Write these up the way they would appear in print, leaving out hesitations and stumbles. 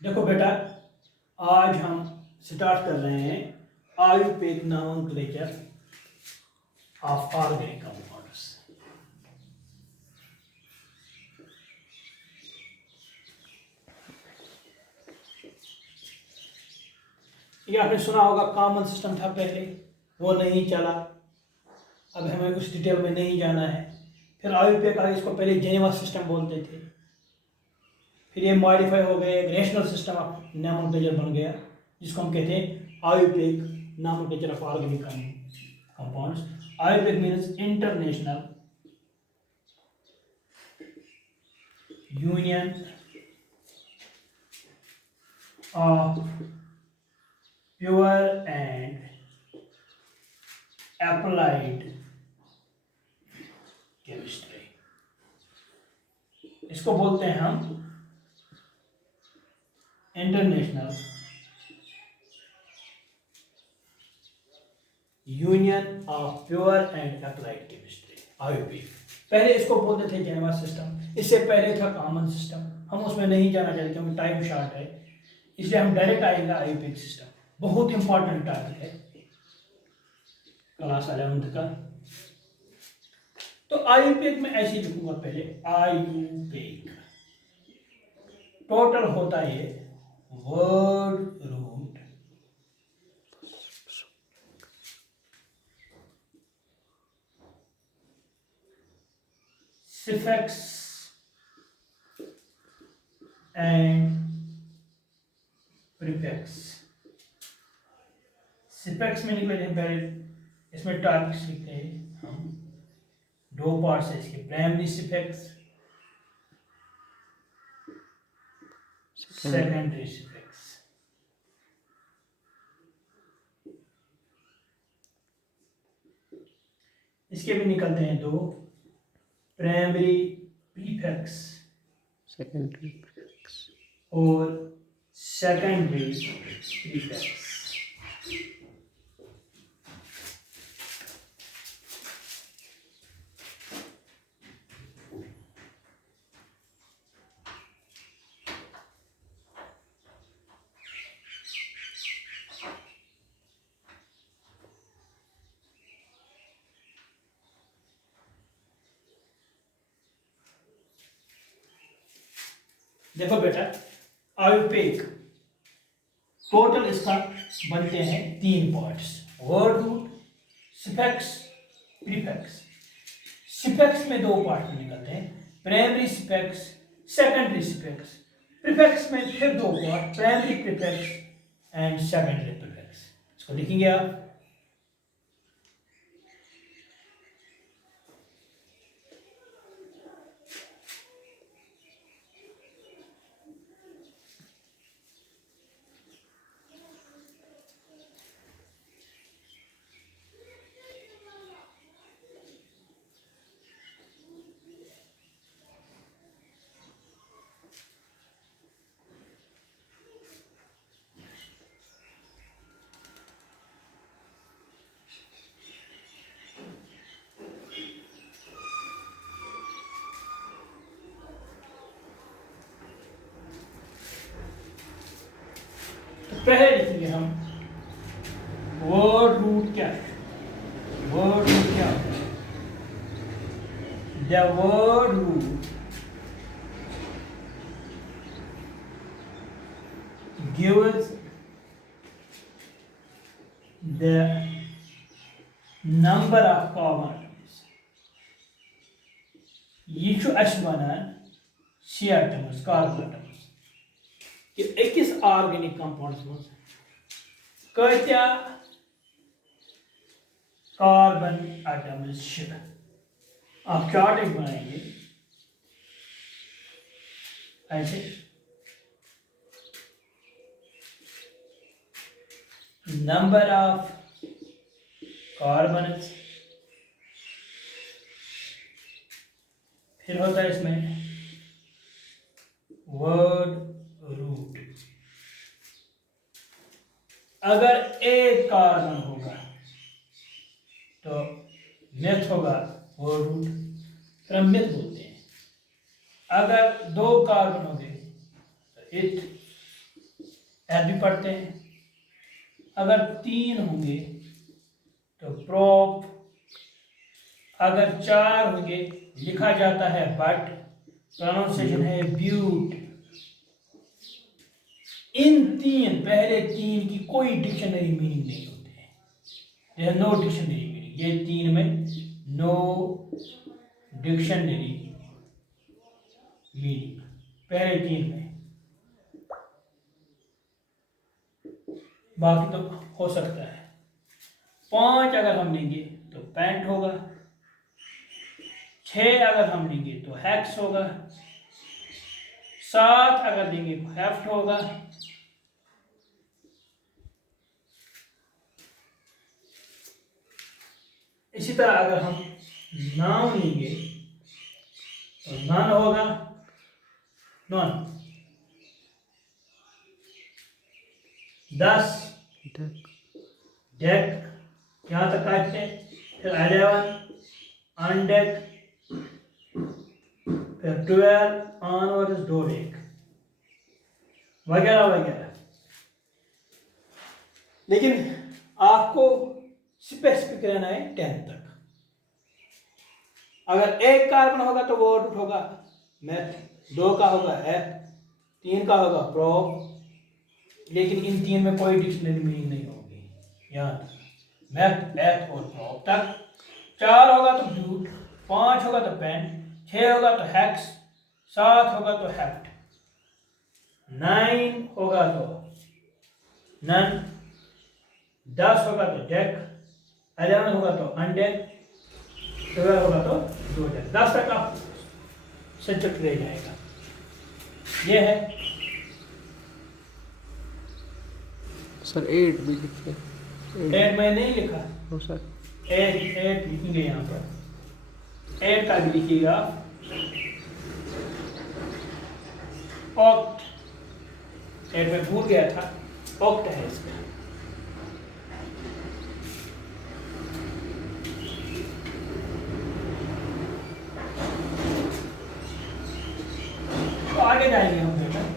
देखो बेटा, आज हम स्टार्ट कर रहे हैं Ayurveda nomenclature of organic compounds. ये आपने सुना होगा, कॉमन सिस्टम था पहले, वो नहीं चला। अब हमें उस डिटेल में नहीं जाना है। फिर आयुर्वेद का, इसको पहले जेनेवा सिस्टम बोलते थे, फिर ये मॉडिफाई हो गया, एक नेशनल सिस्टम ऑफ नोमेनक्लेचर बन गया, जिसको हम कहते हैं Ayurveda nomenclature of organic compounds. Ayurveda means international union of pure and applied chemistry. इसको बोलते हैं हम international union of pure and applied chemistry, Ayurveda. पहले इसको बोलते थे जेनेवा सिस्टम, इससे पहले था कॉमन सिस्टम। हम उसमें नहीं जाना चाहते क्योंकि टाइम शॉर्ट है, इसलिए हम डायरेक्ट आएंगे आयुर्वेद सिस्टम। बहुत इंपॉर्टेंट टॉपिक है क्लास 11th का। तो आयुर्वेद में ऐसे ही लिखूंगा, पहले आयुर्वेद। टोटल होता है word root suffix and prefix। suffix में निकले पहले इसमें टॉपिक्स लिखते हैं हम, दो पार्ट्स है इसके, प्राइमरी suffix, सेकेंडरी suffix। इसके भी निकलते हैं दो, प्राइमरी प्रीफिक्स सेकेंडरी प्रीफिक्स और सेकेंडरी प्रीफिक्स। देखो बेटा, आयुर्वेद टोटल इसका बनते हैं 3 parts, word root, suffix, prefix। suffix में 2 पार्ट निकलते हैं, primary suffix, secondary suffix। prefix में फिर 2 part, primary prefix and secondary prefix। इसको लिखेंगे आप। पहले लिखेंगे हम वर्ड रूट क्या है। वर्ड रूट क्या है? The word root gives the number of carbon atoms। ये जो अस वनान सी एटम्स, कार्बन एटम्स, कि अकिस ऑर्गेनिक कंपाउंड्स में कत्या कार्बन एटम्स छ। आप चार्ट एक बनाएंगे ऐसे, नंबर ऑफ कार्बन, फिर होता है इसमें वर्ड रूट। अगर एक कार्बन होगा तो मेथ होगा वर्ड रूट, फिर हम मेथ बोलते हैं। अगर 2 कार्बन हो गए तो इथ, एथ भी पढ़ते हैं। अगर 3 होंगे तो प्रोप, अगर 4 होंगे लिखा जाता है बट, प्रोनाउंसिएशन है ब्यूट। इन 3 पहले 3 की कोई डिक्शनरी मीनिंग नहीं होती है, नो डिक्शनरी मीनिंग। ये 3 में नो डिक्शनरी मीनिंग, पहले 3 में। बाकी तो हो सकता है। 5 अगर हम लेंगे तो पैंट होगा, 6 अगर हम लेंगे तो हैक्स होगा, 7 अगर लेंगे तो हेफ्ट होगा, इसी तरह अगर हम नाउन लेंगे तो नन होगा, नॉन। 10 duck, डेक, यहाँ तक काटते हैं। फिर 11 अनडेक, फिर 12 ऑनवर्ड्स डो डेक, वगैरह वगैरह। लेकिन आपको स्पेसिफिक रहना है 10 तक। अगर 1 कार्बन होगा तो वो रूट होगा मैथ, 2 का होगा एथ, 3 का होगा प्रोप। लेकिन इन 3 में कोई डिक्शनरी मीनिंग नहीं होगी यहाँ तक, मैथ, एथ और प्रोप तक। 4 होगा तो ब्यूट, 5 होगा तो पेंट, 6 होगा तो हैक्स, 7 होगा तो हेफ्ट, 9 होगा तो नन, 10 होगा तो डेक, 11 होगा तो अनडेक, 12 होगा तो दो डेक। 10 तक आप सब्जेक्ट रह जाएगा। ये है सर 8 भी लिखिए। 8 मैंने नहीं लिखा, नो सर, 8 लिखेंगे यहाँ पर। 8 का भी लिखिएगा ऑक्ट। 8 में भूल गया था, ऑक्ट है इसका। तो आगे जाएंगे हम बेटा।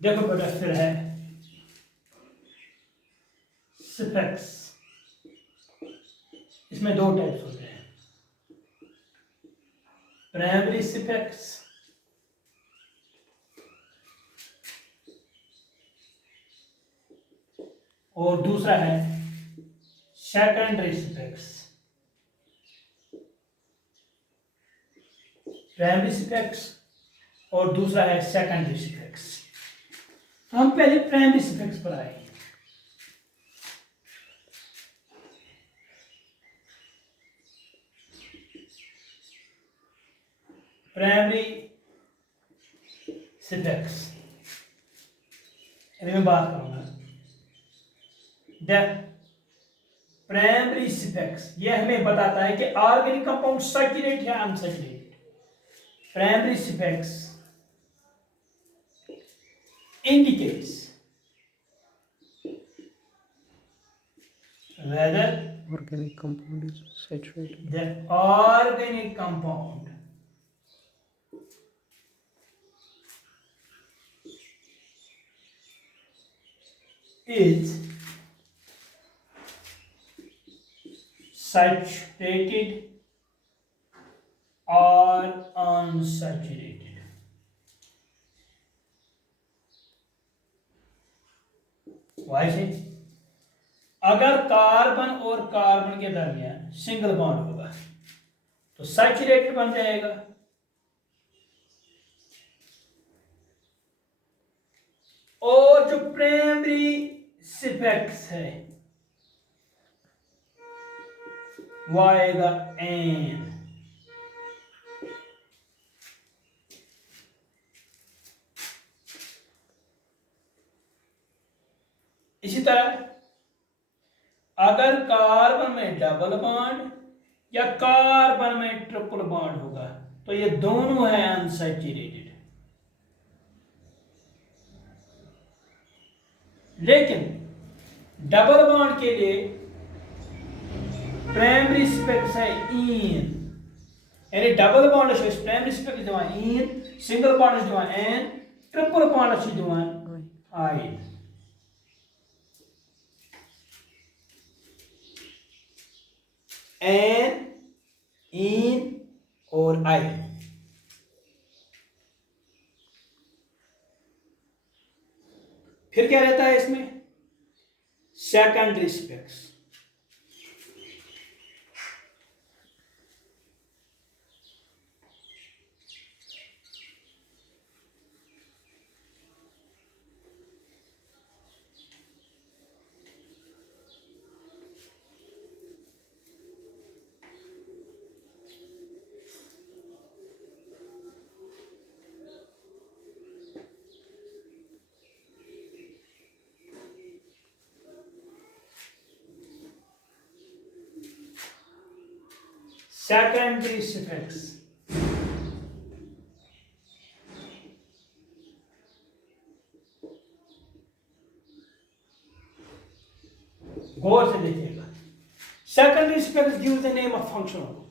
देखो बेटा, फिर है सिफिक्स। इसमें 2 टाइप्स होते हैं, प्राइमरी सिफिक्स और दूसरा है सेकेंडरी सिफिक्स। प्राइमरी सिफिक्स और दूसरा है सेकेंडरी सिफिक्स। तो हम पहले प्राइमरी सिफिक्स पर आए। प्राइमरी सिफिक्स अभी मैं बात करूंगा। द प्राइमरी सिफिक्स यह हमें बताता है कि ऑर्गेनिक कंपाउंड सैचुरेट या unsaturated. Primary suffix indicates whether organic compound is saturated. the organic compound is saturated or unsaturated. Why से? अगर कार्बन और कार्बन के दरमियान सिंगल बॉन्ड होगा तो सैचुरेटेड बन जाएगा, और जो प्राइमरी सिफिक्स है वो आएगा एन। इसी तरह अगर कार्बन में डबल बॉन्ड या कार्बन में ट्रिपल बॉन्ड होगा तो ये दोनों है अनसैचुरेटेड। लेकिन डबल बॉन्ड के लिए प्राइमरी स्पेक्स है इन, यानी डबल बॉन्ड से प्राइमरी स्पेक्स दिवान इन, सिंगल बॉन्ड दिवान एन, ट्रिपल बॉन्ड से दिवान आई। एन, इन और आई। फिर क्या रहता है इसमें? Secondary specs. Secondary suffix. गौर से देखिएगा। Secondary suffix gives the name of functional group.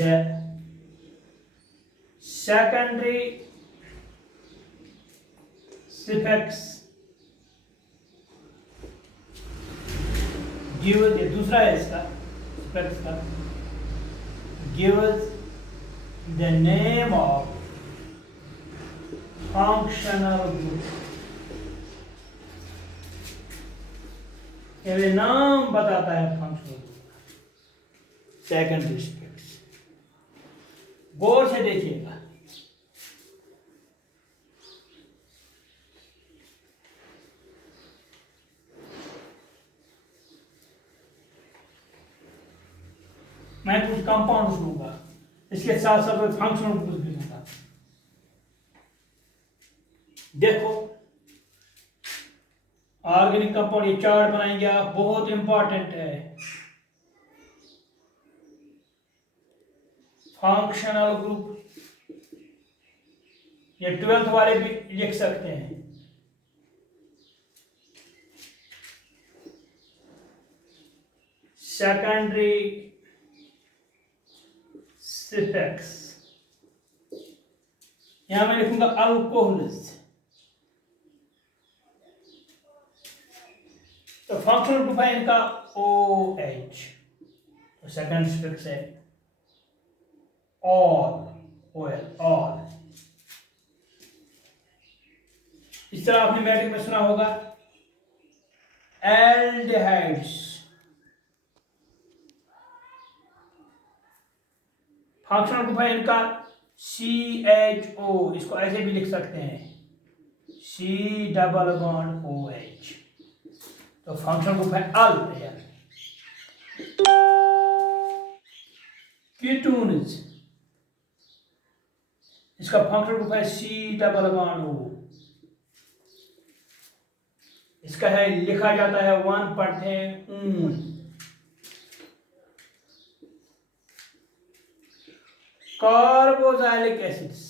The secondary suffix gives, ये दूसरा है इसका suffix का, gives the name of functional group. ये नाम बताता है फंक्शनल ग्रुप। सेकेंडरी स्पेक्स गौर से देखिएगा। मैं कुछ कंपाउंड्स लूंगा, इसके साथ साथ मैं फंक्शनल ग्रुप भी लूंगा। देखो ऑर्गेनिक कंपाउंड, ये चार्ट बनाएंगे आप, बहुत इंपॉर्टेंट है। फंक्शनल ग्रुप ये 12th वाले भी लिख सकते हैं। सेकेंडरी सिफिक्स, यहां मैं लिखूंगा अल्कोहल्स। तो फंक्शनल ग्रुप है इनका OH, तो सेकंड स्पेक्स है ऑल, OL ऑल। इस तरह आपने मैट्रिक में सुना होगा एल्डिहाइड्स, फंक्शनल ग्रुप है इनका CHO, इसको ऐसे भी लिख सकते हैं C डबल बॉन्ड OH। तो फंक्शनल ग्रुप है अल। कीटोन्स, इसका फंक्शनल ग्रुप है C डबल बॉन्ड O। इसका है लिखा जाता है 1 पढ़ते हैं ऊन। कार्बोक्सिलिक एसिड्स,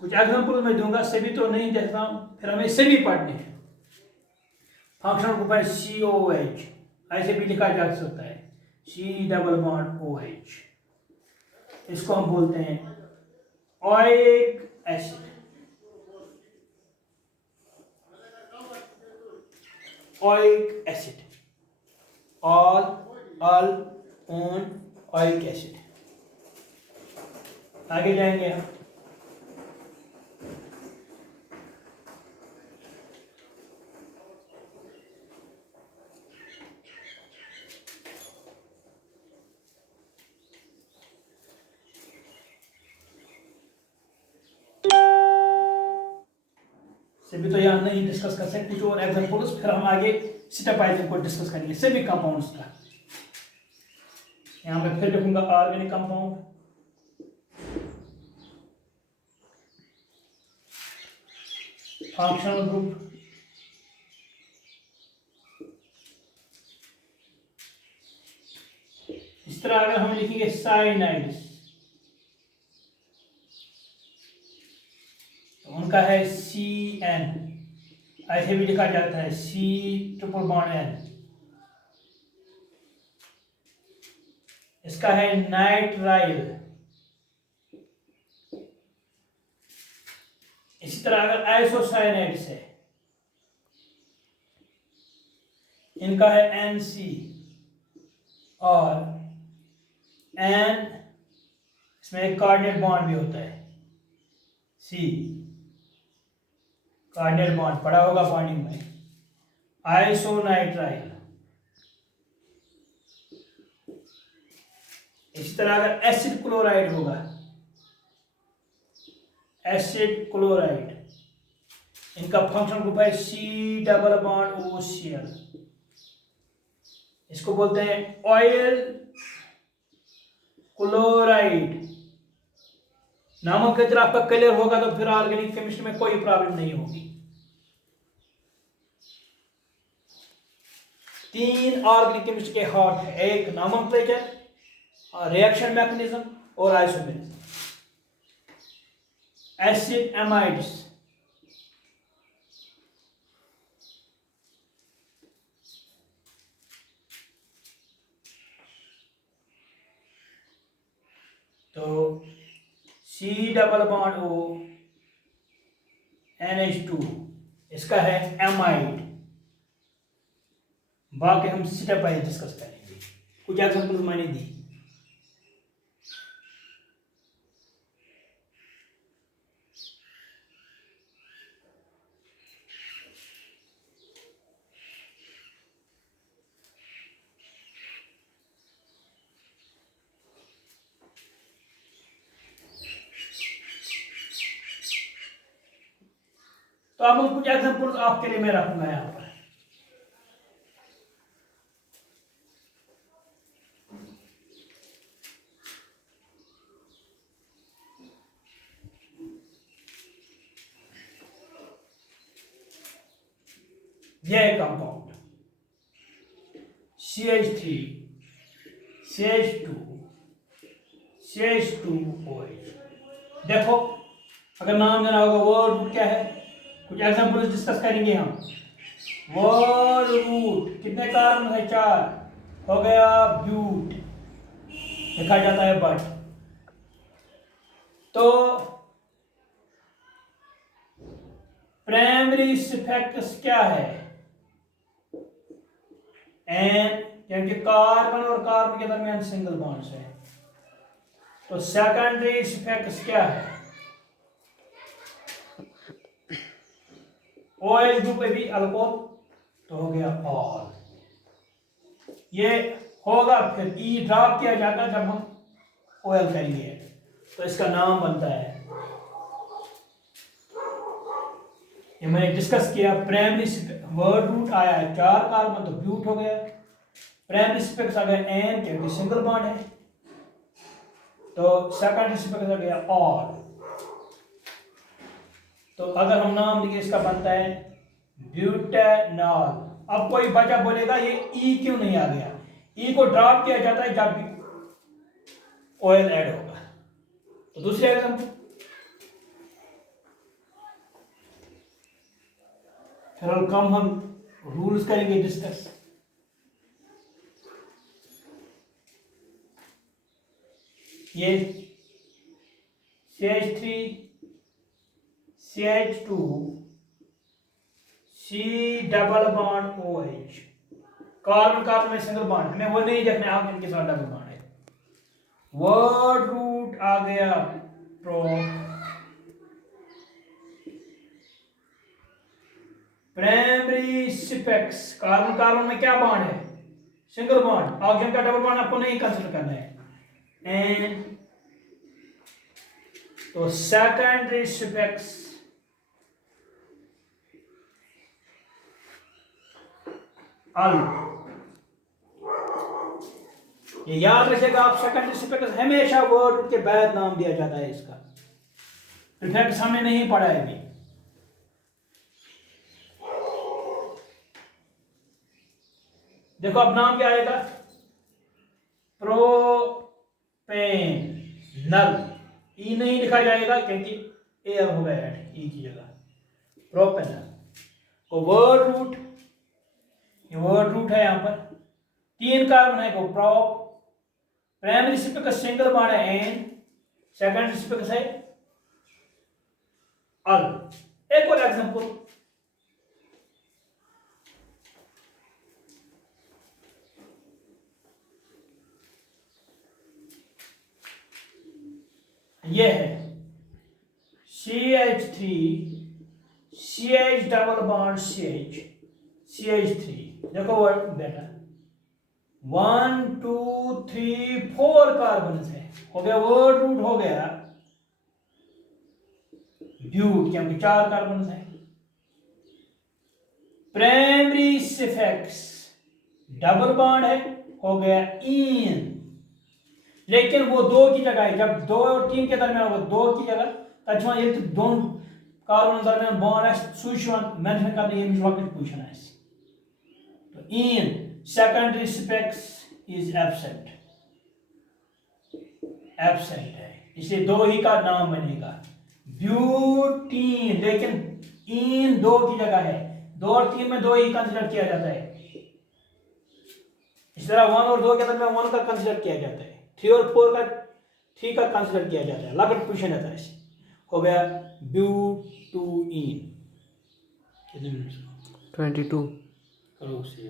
कुछ एग्जांपल मैं दूंगा, सभी तो नहीं देखता हूं, फिर हमें सभी पढ़ने हैं। फंक्शनल ग्रुप है COH, ऐसे भी लिखा जा सकता है C डबल बॉन्ड OH। इसको हम बोलते हैं oic acid. Oic acid, ol al one oic acid. आगे जाएंगे हम। अभी तो यहाँ नहीं डिस्कस कर सकते, कुछ और एग्जांपल्स, फिर हम आगे स्टेप वाइज इनको डिस्कस करेंगे सभी कंपाउंड्स का। यहाँ पे फिर लिखूंगा ऑर्गेनिक कंपाउंड, फंक्शनल ग्रुप, इस तरह अगर हम लिखेंगे साइनाइड्स, तो उनका है CN, ऐसे भी लिखा जाता है C∼N। इसका है नाइट्राइल। इसी तरह अगर आइसोसाइनाइड्स है, इनका है NC, और N इसमें एक कार्डिनल बॉन्ड भी होता है, C कार्डिनल बॉन्ड पड़ा होगा बॉन्डिंग में, आइसोनाइट्राइल। इसी तरह अगर एसिड क्लोराइड होगा, एसिड क्लोराइड, इनका फंक्शनल ग्रुप है C∼OCl। इसको बोलते हैं ऑयल क्लोराइड। नामक की तरह आपका क्लियर होगा तो फिर ऑर्गेनिक केमिस्ट्री में कोई प्रॉब्लम नहीं होगी। 3 ऑर्गेनिक केमिस्ट्री के हार्ट है, एक नोमेनक्लेचर, रिएक्शन मैकेनिज्म और आइसोमेरिज्म। एसिड एमाइड्स, तो C∼O NH2, इसका है एमाइड। बाकी हम स्टेप वाइज डिस्कस करेंगे, कुछ एग्जांपल्स मैंने दी। तो अब कुछ एग्जांपल्स आपके लिए मैं रखूंगा यहाँ पर। यह कंपाउंड CH3 CH2 CH2OH, देखो अगर नाम देना होगा वर्ड रूट क्या है, कुछ एग्जांपल्स डिस्कस करेंगे हम। वर्ड रूट कितने कार्बन है, 4, हो गया ब्यूट, लिखा जाता है बट। तो प्राइमरी सफिक्स क्या है, एन, क्योंकि कार्बन और कार्बन के दरमियान सिंगल बॉन्ड्स है। तो सेकेंडरी सफिक्स क्या है, OH ग्रुप में भी अल्कोहल, तो हो गया ऑल। ये होगा फिर ई ड्रॉप किया जाएगा जब हम OL करेंगे, तो इसका नाम बनता है, ये मैंने डिस्कस किया। प्राइमरी वर्ड रूट आया है 4 कार्बन, तो ब्यूट हो गया। प्राइमरी सफिक्स आ गया एन, क्योंकि सिंगल बॉन्ड है, तो सेकेंडरी सफिक्स आ गया ऑल। तो अगर हम नाम लिखे, इसका बनता है ब्यूटेनॉल। अब कोई बच्चा बोलेगा ये ई क्यों नहीं आ गया, ई को ड्रॉप किया जाता है जब भी ऑयल ऐड होगा। तो दूसरे एग्जांपल, फिर कम हम रूल्स करेंगे डिस्कस। ये CH3 CH2 C∼OH, carbon carbon में सिंगल बॉन्ड, हमें वो नहीं देखना है, आप इनके साथ डबल बॉन्ड है। वर्ड रूट आ गया pro, primary suffix, carbon carbon में क्या बॉन्ड है, सिंगल बॉन्ड, ऑक्सीजन का डबल बॉन्ड आपको नहीं कंसीडर करना है, एन। तो सेकेंडरी सफिक्स अल। ये याद रखिएगा आप, सेकंडरी सफिक्स हमेशा वर्ड रूट के बाद नाम दिया जाता है इसका। प्रीफिक्स हमने नहीं पढ़ा है अभी। देखो अब नाम क्या आएगा, प्रोपेनल। ई नहीं लिखा जाएगा क्योंकि एयर होगा ऐड ई की जगह, प्रोपेनल। तो वर्ड रूट, ये वर्ड रूट है यहां पर, 3 कार्बन है को prop, primary suffix single bond है एन, सेकेंडरी सफिक्स है अल। एक और एग्जांपल, ये है CH3 CH double bond CH3। देखो वर्ड बेटा, 1 2 3 4 कार्बन है, हो गया वर्ड रूट, हो गया ब्यूट क्योंकि 4 कार्बन है। प्राइमरी सफिक्स डबल बॉन्ड है, हो गया इन, लेकिन वो 2 की जगह है, जब 2 और 3 के दरमियान होगा 2 की जगह तचमा ये दोन कार्बन दरमियान बॉन्ड है सुशवन मेंशन करने ये वक्त पोजीशन है। तो in secondary suffix is absent, absent है, इसलिए 2 ही का नाम बनेगा ब्यूटीन, लेकिन इन 2 की जगह है, 2 और 3 में 2 ही कंसीडर किया जाता है। इस तरह 1 और 2 के दरमियान 1 का कंसीडर किया जाता है, 3 और 4 का 3 का कंसीडर किया जाता है, लगट पोजीशन रहता है। हो गया ब्यूटूइन। कितने मिनट 22 करो उसे।